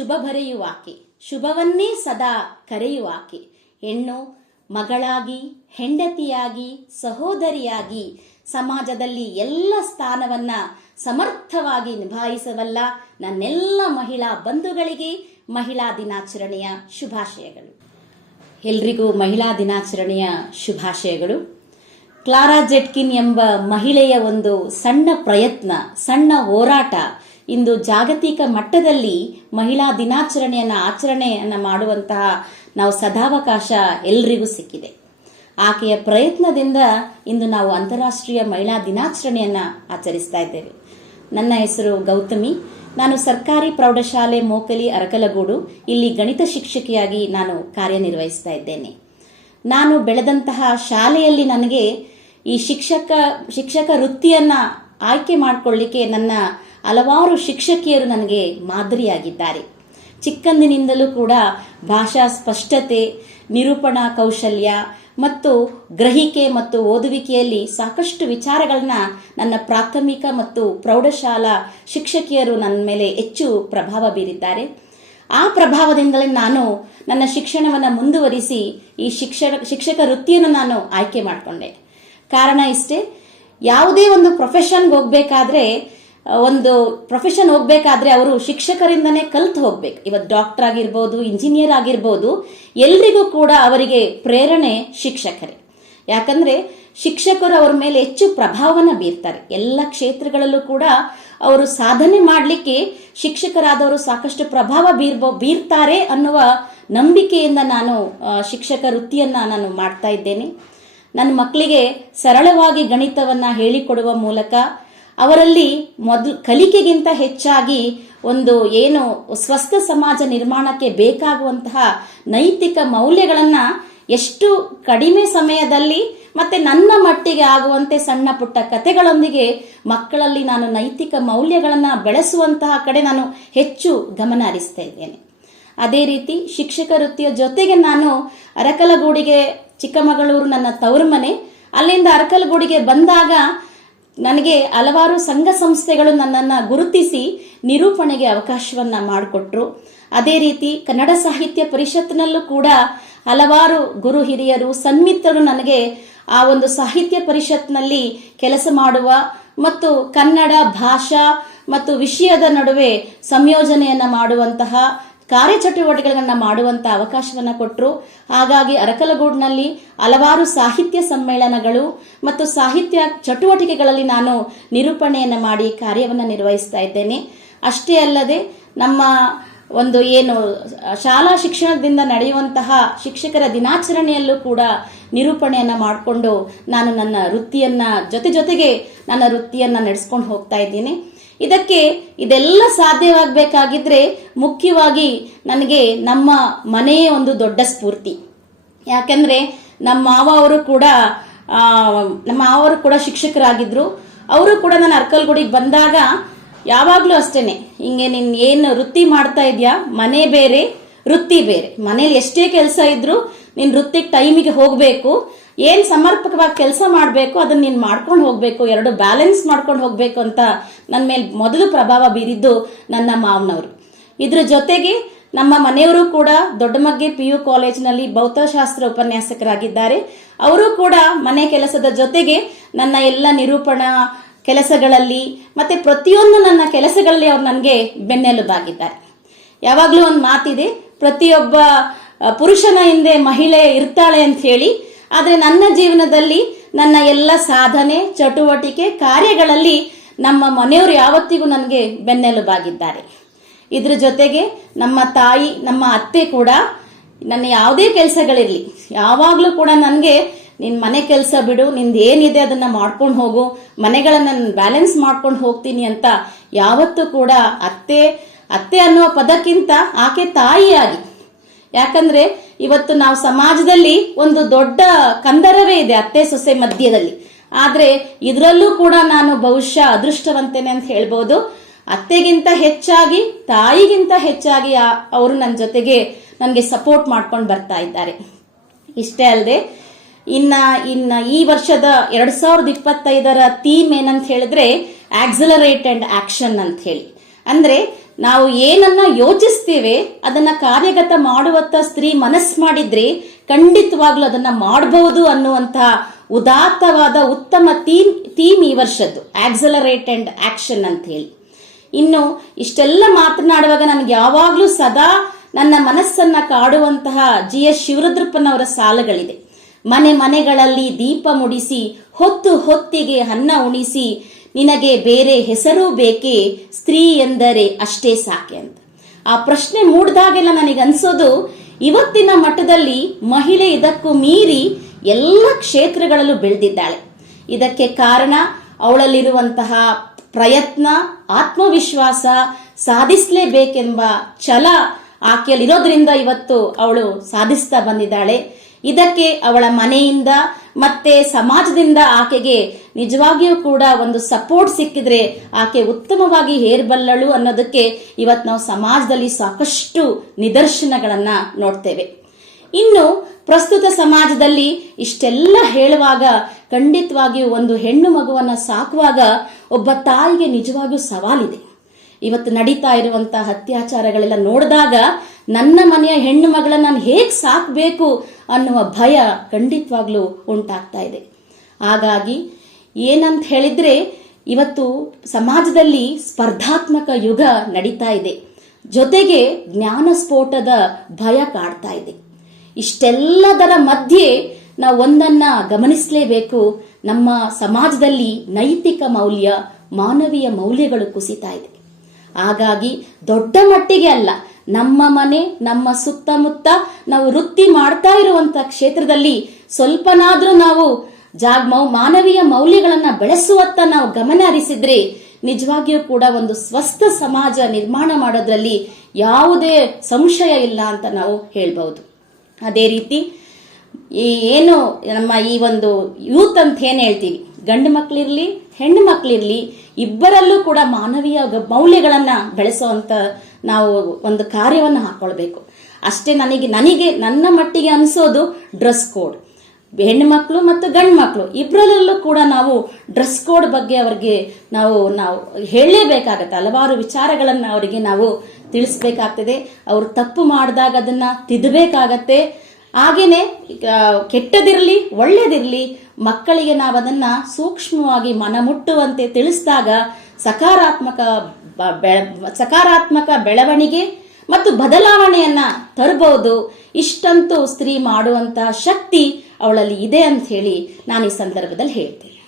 ಶುಭ ಬರೆಯುವಾಕೆ, ಶುಭವನ್ನೇ ಸದಾ ಕರೆಯುವಾಕೆ. ಹೆಣ್ಣು ಮಗಳಾಗಿ, ಹೆಂಡತಿಯಾಗಿ, ಸಹೋದರಿಯಾಗಿ ಸಮಾಜದಲ್ಲಿ ಎಲ್ಲ ಸ್ಥಾನವನ್ನ ಸಮರ್ಥವಾಗಿ ನಿಭಾಯಿಸಬಲ್ಲ ನನ್ನೆಲ್ಲ ಮಹಿಳಾ ಬಂಧುಗಳಿಗೆ ಮಹಿಳಾ ದಿನಾಚರಣೆಯ ಶುಭಾಶಯಗಳು. ಎಲ್ರಿಗೂ ಮಹಿಳಾ ದಿನಾಚರಣೆಯ ಶುಭಾಶಯಗಳು. ಕ್ಲಾರಾ ಜೆಟ್ಕಿನ್ ಎಂಬ ಮಹಿಳೆಯ ಒಂದು ಸಣ್ಣ ಪ್ರಯತ್ನ, ಸಣ್ಣ ಹೋರಾಟ ಇಂದು ಜಾಗತಿಕ ಮಟ್ಟದಲ್ಲಿ ಮಹಿಳಾ ದಿನಾಚರಣೆಯನ್ನು ಆಚರಣೆಯನ್ನು ಮಾಡುವಂತಹ ನಾವು ಸದಾವಕಾಶ ಎಲ್ರಿಗೂ ಸಿಕ್ಕಿದೆ. ಆಕೆಯ ಪ್ರಯತ್ನದಿಂದ ಇಂದು ನಾವು ಅಂತಾರಾಷ್ಟ್ರೀಯ ಮಹಿಳಾ ದಿನಾಚರಣೆಯನ್ನು ಆಚರಿಸ್ತಾ ಇದ್ದೇವೆ. ನನ್ನ ಹೆಸರು ಗೌತಮಿ. ನಾನು ಸರ್ಕಾರಿ ಪ್ರೌಢಶಾಲೆ ಮೋಕಲಿ ಅರಕಲಗೂಡು ಇಲ್ಲಿ ಗಣಿತ ಶಿಕ್ಷಕಿಯಾಗಿ ನಾನು ಕಾರ್ಯನಿರ್ವಹಿಸ್ತಾ ಇದ್ದೇನೆ. ನಾನು ಬೆಳೆದಂತಹ ಶಾಲೆಯಲ್ಲಿ ನನಗೆ ಈ ಶಿಕ್ಷಕ ವೃತ್ತಿಯನ್ನ ಆಯ್ಕೆ ಮಾಡಿಕೊಳ್ಳಿಕ್ಕೆ ನನ್ನ ಹಲವಾರು ಶಿಕ್ಷಕಿಯರು ನನಗೆ ಮಾದರಿಯಾಗಿದ್ದಾರೆ. ಚಿಕ್ಕಂದಿನಿಂದಲೂ ಕೂಡ ಭಾಷಾ ಸ್ಪಷ್ಟತೆ, ನಿರೂಪಣಾ ಕೌಶಲ್ಯ ಮತ್ತು ಗ್ರಹಿಕೆ ಮತ್ತು ಓದುವಿಕೆಯಲ್ಲಿ ಸಾಕಷ್ಟು ವಿಚಾರಗಳನ್ನ ನನ್ನ ಪ್ರಾಥಮಿಕ ಮತ್ತು ಪ್ರೌಢಶಾಲಾ ಶಿಕ್ಷಕಿಯರು ನನ್ನ ಮೇಲೆ ಹೆಚ್ಚು ಪ್ರಭಾವ ಬೀರಿದ್ದಾರೆ. ಆ ಪ್ರಭಾವದಿಂದಲೇ ನಾನು ನನ್ನ ಶಿಕ್ಷಣವನ್ನು ಮುಂದುವರಿಸಿ ಈ ಶಿಕ್ಷಕ ವೃತ್ತಿಯನ್ನು ನಾನು ಆಯ್ಕೆ ಮಾಡಿಕೊಂಡೆ. ಕಾರಣ ಇಷ್ಟೇ, ಯಾವುದೇ ಒಂದು ಪ್ರೊಫೆಷನ್ಗೆ ಹೋಗ್ಬೇಕಾದ್ರೆ ಅವರು ಶಿಕ್ಷಕರಿಂದನೇ ಕಲ್ತು ಹೋಗ್ಬೇಕು. ಇವತ್ತು ಡಾಕ್ಟರ್ ಆಗಿರ್ಬೋದು, ಇಂಜಿನಿಯರ್ ಆಗಿರ್ಬೋದು, ಎಲ್ರಿಗೂ ಕೂಡ ಅವರಿಗೆ ಪ್ರೇರಣೆ ಶಿಕ್ಷಕರೇ. ಯಾಕಂದ್ರೆ ಶಿಕ್ಷಕರು ಅವರ ಮೇಲೆ ಹೆಚ್ಚು ಪ್ರಭಾವವನ್ನು ಬೀರ್ತಾರೆ. ಎಲ್ಲ ಕ್ಷೇತ್ರಗಳಲ್ಲೂ ಕೂಡ ಅವರು ಸಾಧನೆ ಮಾಡಲಿಕ್ಕೆ ಶಿಕ್ಷಕರಾದವರು ಸಾಕಷ್ಟು ಪ್ರಭಾವ ಬೀರ್ತಾರೆ ಅನ್ನುವ ನಂಬಿಕೆಯಿಂದ ನಾನು ಶಿಕ್ಷಕ ವೃತ್ತಿಯನ್ನ ನಾನು ಮಾಡ್ತಾ ಇದ್ದೇನೆ. ನನ್ನ ಮಕ್ಕಳಿಗೆ ಸರಳವಾಗಿ ಗಣಿತವನ್ನ ಹೇಳಿಕೊಡುವ ಮೂಲಕ ಅವರಲ್ಲಿ ಕಲಿಕೆಗಿಂತ ಹೆಚ್ಚಾಗಿ ಒಂದು ಏನು ಸ್ವಸ್ಥ ಸಮಾಜ ನಿರ್ಮಾಣಕ್ಕೆ ಬೇಕಾಗುವಂತಹ ನೈತಿಕ ಮೌಲ್ಯಗಳನ್ನ ಎಷ್ಟು ಕಡಿಮೆ ಸಮಯದಲ್ಲಿ ಮತ್ತೆ ನನ್ನ ಮಟ್ಟಿಗೆ ಆಗುವಂತೆ ಸಣ್ಣ ಪುಟ್ಟ ಕಥೆಗಳೊಂದಿಗೆ ಮಕ್ಕಳಲ್ಲಿ ನಾನು ನೈತಿಕ ಮೌಲ್ಯಗಳನ್ನ ಬೆಳೆಸುವಂತಹ ಕಡೆ ನಾನು ಹೆಚ್ಚು ಗಮನ ಹರಿಸ್ತಾ ಇದ್ದೇನೆ. ಅದೇ ರೀತಿ ಶಿಕ್ಷಕ ವೃತ್ತಿಯ ಜೊತೆಗೆ ನಾನು ಅರಕಲಗೂಡಿಗೆ, ಚಿಕ್ಕಮಗಳೂರು ನನ್ನ ತವರು ಮನೆ, ಅಲ್ಲಿಂದ ಅರಕಲಗೂಡಿಗೆ ಬಂದಾಗ ನನಗೆ ಹಲವಾರು ಸಂಘ ಸಂಸ್ಥೆಗಳು ನನ್ನನ್ನು ಗುರುತಿಸಿ ನಿರೂಪಣೆಗೆ ಅವಕಾಶವನ್ನ ಮಾಡಿಕೊಟ್ರು. ಅದೇ ರೀತಿ ಕನ್ನಡ ಸಾಹಿತ್ಯ ಪರಿಷತ್ನಲ್ಲೂ ಕೂಡ ಹಲವಾರು ಗುರು ಹಿರಿಯರು, ಸನ್ಮಿತ್ರರು ನನಗೆ ಆ ಒಂದು ಸಾಹಿತ್ಯ ಪರಿಷತ್ನಲ್ಲಿ ಕೆಲಸ ಮಾಡುವ ಮತ್ತು ಕನ್ನಡ ಭಾಷಾ ಮತ್ತು ವಿಷಯದ ನಡುವೆ ಸಂಯೋಜನೆಯನ್ನ ಮಾಡುವಂತಹ ಕಾರ್ಯಚಟುವಟಿಕೆಗಳನ್ನ ಮಾಡುವಂತಹ ಅವಕಾಶವನ್ನ ಕೊಟ್ಟರು. ಹಾಗಾಗಿ ಅರಕಲಗೂಡಿನಲ್ಲಿ ಹಲವಾರು ಸಾಹಿತ್ಯ ಸಮ್ಮೇಳನಗಳು ಮತ್ತು ಸಾಹಿತ್ಯ ಚಟುವಟಿಕೆಗಳಲ್ಲಿ ನಾನು ನಿರೂಪಣೆಯನ್ನ ಮಾಡಿ ಕಾರ್ಯವನ್ನು ನಿರ್ವಹಿಸ್ತಾ ಇದ್ದೇನೆ. ಅಷ್ಟೇ ಅಲ್ಲದೆ ನಮ್ಮ ಒಂದು ಏನು ಶಾಲಾ ಶಿಕ್ಷಣದಿಂದ ನಡೆಯುವಂತಹ ಶಿಕ್ಷಕರ ದಿನಾಚರಣೆಯಲ್ಲೂ ಕೂಡ ನಿರೂಪಣೆಯನ್ನ ಮಾಡಿಕೊಂಡು ನಾನು ನನ್ನ ವೃತ್ತಿಯನ್ನ ಜೊತೆಗೆ ನನ್ನ ವೃತ್ತಿಯನ್ನ ನಡೆಸ್ಕೊಂಡು ಹೋಗ್ತಾ ಇದ್ದೀನಿ. ಇದೆಲ್ಲ ಸಾಧ್ಯವಾಗಬೇಕಾಗಿದ್ರೆ ಮುಖ್ಯವಾಗಿ ನನಗೆ ನಮ್ಮ ಮನೆಯೇ ಒಂದು ದೊಡ್ಡ ಸ್ಫೂರ್ತಿ. ಯಾಕಂದ್ರೆ ನಮ್ಮ ಮಾವ ಅವರು ಕೂಡ ಶಿಕ್ಷಕರಾಗಿದ್ರು. ಅವರು ಕೂಡ ನಾನು ಅರಕಲಗೂಡಿಗೆ ಬಂದಾಗ ಯಾವಾಗ್ಲೂ ಅಷ್ಟೇನೆ, ಹಿಂಗೆ ನೀನ್ ಏನು ವೃತ್ತಿ ಮಾಡ್ತಾ ಇದ್ಯಾ, ಮನೆ ಬೇರೆ ವೃತ್ತಿ ಬೇರೆ, ಮನೇಲಿ ಎಷ್ಟೇ ಕೆಲಸ ಇದ್ರು ನಿನ್ ವೃತ್ತಿಗೆ ಟೈಮಿಗೆ ಹೋಗ್ಬೇಕು, ಏನ್ ಸಮರ್ಪಕವಾಗಿ ಕೆಲಸ ಮಾಡಬೇಕು ಅದನ್ನ ನೀನ್ ಮಾಡ್ಕೊಂಡು ಹೋಗ್ಬೇಕು, ಎರಡು ಬ್ಯಾಲೆನ್ಸ್ ಮಾಡ್ಕೊಂಡು ಹೋಗ್ಬೇಕು ಅಂತ ನನ್ನ ಮೇಲೆ ಮೊದಲು ಪ್ರಭಾವ ಬೀರಿದ್ದು ನನ್ನ ಮಾವನವರು. ಇದ್ರ ಜೊತೆಗೆ ನಮ್ಮ ಮನೆಯವರು ಕೂಡ ದೊಡ್ಡಮಗ್ಗೆ PU ಕಾಲೇಜಿನಲ್ಲಿ ಭೌತಶಾಸ್ತ್ರ ಉಪನ್ಯಾಸಕರಾಗಿದ್ದಾರೆ. ಅವರು ಕೂಡ ಮನೆ ಕೆಲಸದ ಜೊತೆಗೆ ನನ್ನ ಎಲ್ಲ ನಿರೂಪಣಾ ಕೆಲಸಗಳಲ್ಲಿ ಮತ್ತೆ ಪ್ರತಿಯೊಂದು ನನ್ನ ಕೆಲಸಗಳಲ್ಲಿ ಅವ್ರು ನನಗೆ ಬೆನ್ನೆಲುಬಾಗಿದ್ದಾರೆ. ಯಾವಾಗ್ಲೂ ಒಂದು ಮಾತಿದೆ, ಪ್ರತಿಯೊಬ್ಬ ಪುರುಷನ ಹಿಂದೆ ಮಹಿಳೆ ಇರ್ತಾಳೆ ಅಂತ ಹೇಳಿ. ಆದ್ರೆ ನನ್ನ ಜೀವನದಲ್ಲಿ ನನ್ನ ಎಲ್ಲ ಸಾಧನೆ, ಚಟುವಟಿಕೆ, ಕಾರ್ಯಗಳಲ್ಲಿ ನಮ್ಮ ಮನೆಯವರು ಯಾವತ್ತಿಗೂ ನನಗೆ ಬೆನ್ನೆಲುಬಾಗಿದ್ದಾರೆ. ಇದ್ರ ಜೊತೆಗೆ ನಮ್ಮ ತಾಯಿ, ನಮ್ಮ ಅತ್ತೆ ಕೂಡ ನನ್ನ ಯಾವುದೇ ಕೆಲಸಗಳಿರ್ಲಿ ಯಾವಾಗ್ಲೂ ಕೂಡ ನನಗೆ ನಿನ್ ಮನೆ ಕೆಲಸ ಬಿಡು, ನಿಂದ ಏನಿದೆ ಅದನ್ನ ಮಾಡ್ಕೊಂಡು ಹೋಗು, ಮನೆಗಳನ್ನ ಬ್ಯಾಲೆನ್ಸ್ ಮಾಡ್ಕೊಂಡು ಹೋಗ್ತೀನಿ ಅಂತ ಯಾವತ್ತೂ ಕೂಡ ಅತ್ತೆ ಅನ್ನುವ ಪದಕ್ಕಿಂತ ಆಕೆ ತಾಯಿಯಾಗಿ. ಯಾಕಂದ್ರೆ ಇವತ್ತು ನಾವು ಸಮಾಜದಲ್ಲಿ ಒಂದು ದೊಡ್ಡ ಕಂದರವೇ ಇದೆ ಅತ್ತೆ ಸೊಸೆ ಮಧ್ಯದಲ್ಲಿ. ಆದ್ರೆ ಇದರಲ್ಲೂ ಕೂಡ ನಾನು ಬಹುಶಃ ಅದೃಷ್ಟವಂತೇನೆ ಅಂತ ಹೇಳ್ಬೋದು. ಅತ್ತೆಗಿಂತ ಹೆಚ್ಚಾಗಿ, ತಾಯಿಗಿಂತ ಹೆಚ್ಚಾಗಿ ಅವರು ನನ್ನ ಜೊತೆಗೆ ನನಗೆ ಸಪೋರ್ಟ್ ಮಾಡ್ಕೊಂಡು ಬರ್ತಾ ಇದ್ದಾರೆ. ಇಷ್ಟೇ ಅಲ್ಲದೆ ಇನ್ನ ಈ ವರ್ಷದ 2025ರ ಥೀಮ್ ಏನಂತ ಹೇಳಿದ್ರೆ ಆಕ್ಸಲರೇಟ್ ಅಂಡ್ ಆಕ್ಷನ್ ಅಂತ ಹೇಳಿ. ಅಂದ್ರೆ ನಾವು ಏನನ್ನ ಯೋಚಿಸ್ತೇವೆ ಅದನ್ನ ಕಾರ್ಯಗತ ಮಾಡುವತ್ತ ಸ್ತ್ರೀ ಮನಸ್ಸು ಮಾಡಿದ್ರೆ ಖಂಡಿತವಾಗ್ಲೂ ಅದನ್ನ ಮಾಡಬಹುದು ಅನ್ನುವಂತ ಉದಾತ್ತವಾದ ಉತ್ತಮ ಥೀಮ್ ಈ ವರ್ಷದ್ದು, ಆಕ್ಸಲರೇಟ್ ಅಂಡ್ ಆಕ್ಷನ್ ಅಂತ ಹೇಳಿ. ಇನ್ನು ಇಷ್ಟೆಲ್ಲ ಮಾತನಾಡುವಾಗ ನನಗೆ ಯಾವಾಗ್ಲೂ ಸದಾ ನನ್ನ ಮನಸ್ಸನ್ನ ಕಾಡುವಂತಹ GS ಶಿವರುದ್ರಪ್ಪನವರ ಸಾಲುಗಳಿದೆ. ಮನೆ ಮನೆಗಳಲ್ಲಿ ದೀಪ ಮುಡಿಸಿ, ಹೊತ್ತು ಹೊತ್ತಿಗೆ ಅನ್ನ ಉಣಿಸಿ, ನಿನಗೆ ಬೇರೆ ಹೆಸರು ಬೇಕೇ, ಸ್ತ್ರೀ ಎಂದರೆ ಅಷ್ಟೇ ಸಾಕೆ ಅಂತ. ಆ ಪ್ರಶ್ನೆ ಮೂಡಿದಾಗೆಲ್ಲ ನನಗೆ ಅನ್ಸೋದು, ಇವತ್ತಿನ ಮಟ್ಟದಲ್ಲಿ ಮಹಿಳೆ ಇದಕ್ಕೂ ಮೀರಿ ಎಲ್ಲ ಕ್ಷೇತ್ರಗಳಲ್ಲೂ ಬೆಳೆದಿದ್ದಾಳೆ. ಇದಕ್ಕೆ ಕಾರಣ ಅವಳಲ್ಲಿರುವಂತಹ ಪ್ರಯತ್ನ, ಆತ್ಮವಿಶ್ವಾಸ, ಸಾಧಿಸಲೇಬೇಕೆಂಬ ಛಲ ಆಕೆಯಲ್ಲಿರೋದ್ರಿಂದ ಇವತ್ತು ಅವಳು ಸಾಧಿಸ್ತಾ ಬಂದಿದ್ದಾಳೆ. ಇದಕ್ಕೆ ಅವಳ ಮನೆಯಿಂದ ಮತ್ತೆ ಸಮಾಜದಿಂದ ಆಕೆಗೆ ನಿಜವಾಗಿಯೂ ಕೂಡ ಒಂದು ಸಪೋರ್ಟ್ ಸಿಕ್ಕಿದ್ರೆ ಆಕೆ ಉತ್ತಮವಾಗಿ ಹೇರಬಲ್ಲಳು ಅನ್ನೋದಕ್ಕೆ ಇವತ್ತು ನಾವು ಸಮಾಜದಲ್ಲಿ ಸಾಕಷ್ಟು ನಿದರ್ಶನಗಳನ್ನ ನೋಡ್ತೇವೆ. ಇನ್ನು ಪ್ರಸ್ತುತ ಸಮಾಜದಲ್ಲಿ ಇಷ್ಟೆಲ್ಲ ಹೇಳುವಾಗ ಖಂಡಿತವಾಗಿಯೂ ಒಂದು ಹೆಣ್ಣು ಮಗುವನ್ನ ಸಾಕುವಾಗ ಒಬ್ಬ ತಾಯಿಗೆ ನಿಜವಾಗಿಯೂ ಸವಾಲಿದೆ. ಇವತ್ತು ನಡೀತಾ ಇರುವಂತಹ ಅತ್ಯಾಚಾರಗಳೆಲ್ಲ ನೋಡಿದಾಗ ನನ್ನ ಮನೆಯ ಹೆಣ್ಣು ಮಗಳನ್ನ ನಾನು ಹೇಗೆ ಸಾಕಬೇಕು ಅನ್ನುವ ಭಯ ಖಂಡಿತವಾಗ್ಲೂ ಉಂಟಾಗ್ತಾ ಇದೆ. ಹಾಗಾಗಿ ಏನಂತ ಹೇಳಿದ್ರೆ, ಇವತ್ತು ಸಮಾಜದಲ್ಲಿ ಸ್ಪರ್ಧಾತ್ಮಕ ಯುಗ ನಡೀತಾ ಇದೆ, ಜೊತೆಗೆ ಜ್ಞಾನ ಸ್ಫೋಟದ ಭಯ ಕಾಡ್ತಾ ಇದೆ. ಇಷ್ಟೆಲ್ಲದರ ಮಧ್ಯೆ ನಾವು ಒಂದನ್ನ ಗಮನಿಸಲೇಬೇಕು, ನಮ್ಮ ಸಮಾಜದಲ್ಲಿ ನೈತಿಕ ಮೌಲ್ಯ, ಮಾನವೀಯ ಮೌಲ್ಯಗಳು ಕುಸಿತಾ ಇದೆ. ಹಾಗಾಗಿ ದೊಡ್ಡ ಮಟ್ಟಿಗೆ ಅಲ್ಲ, ನಮ್ಮ ಮನೆ, ನಮ್ಮ ಸುತ್ತಮುತ್ತ ನಾವು ವೃತ್ತಿ ಮಾಡ್ತಾ ಇರುವಂತ ಕ್ಷೇತ್ರದಲ್ಲಿ ಸ್ವಲ್ಪನಾದ್ರೂ ನಾವು ಮಾನವೀಯ ಮೌಲ್ಯಗಳನ್ನ ಬೆಳೆಸುವತ್ತ ನಾವು ಗಮನ ಹರಿಸಿದ್ರೆ ನಿಜವಾಗಿಯೂ ಕೂಡ ಒಂದು ಸ್ವಸ್ಥ ಸಮಾಜ ನಿರ್ಮಾಣ ಮಾಡೋದ್ರಲ್ಲಿ ಯಾವುದೇ ಸಂಶಯ ಇಲ್ಲ ಅಂತ ನಾವು ಹೇಳ್ಬಹುದು. ಅದೇ ರೀತಿ ಏನು ನಮ್ಮ ಈ ಒಂದು ಯೂತ್ ಅಂತ ಏನ್ ಹೇಳ್ತೀವಿ, ಗಂಡು ಮಕ್ಕಳಿರ್ಲಿ ಹೆಣ್ಣು ಮಕ್ಕಳಿರ್ಲಿ ಇಬ್ಬರಲ್ಲೂ ಕೂಡ ಮಾನವೀಯ ಮೌಲ್ಯಗಳನ್ನ ಬೆಳೆಸುವಂತ ನಾವು ಒಂದು ಕಾರ್ಯವನ್ನು ಹಾಕೊಳ್ಬೇಕು. ಅಷ್ಟೇ ನನಗೆ ನನ್ನ ಮಟ್ಟಿಗೆ ಅನಿಸೋದು ಡ್ರೆಸ್ ಕೋಡ್. ಹೆಣ್ಣು ಮಕ್ಕಳು ಮತ್ತು ಗಂಡು ಮಕ್ಕಳು ಇಬ್ಬರಲ್ಲೂ ಕೂಡ ನಾವು ಡ್ರೆಸ್ ಕೋಡ್ ಬಗ್ಗೆ ಅವರಿಗೆ ನಾವು ಹೇಳಲೇಬೇಕಾಗತ್ತೆ. ಹಲವಾರು ವಿಚಾರಗಳನ್ನ ಅವರಿಗೆ ನಾವು ತಿಳಿಸ್ಬೇಕಾಗ್ತದೆ. ಅವರು ತಪ್ಪು ಮಾಡಿದಾಗ ಅದನ್ನ ತಿದ್ದಬೇಕಾಗತ್ತೆ. ಹಾಗೇನೆ ಕೆಟ್ಟದಿರಲಿ ಒಳ್ಳೇದಿರಲಿ ಮಕ್ಕಳಿಗೆ ನಾವು ಅದನ್ನ ಸೂಕ್ಷ್ಮವಾಗಿ ಮನಮುಟ್ಟುವಂತೆ ತಿಳಿಸಿದಾಗ ಸಕಾರಾತ್ಮಕ ಬೆಳವಣಿಗೆ ಮತ್ತು ಬದಲಾವಣೆಯನ್ನ ತರಬಹುದು. ಇಷ್ಟಂತೂ ಸ್ತ್ರೀ ಮಾಡುವಂತಹ ಶಕ್ತಿ ಅವಳಲ್ಲಿ ಇದೆ ಅಂತ ಹೇಳಿ ನಾನು ಈ ಸಂದರ್ಭದಲ್ಲಿ ಹೇಳ್ತೇನೆ.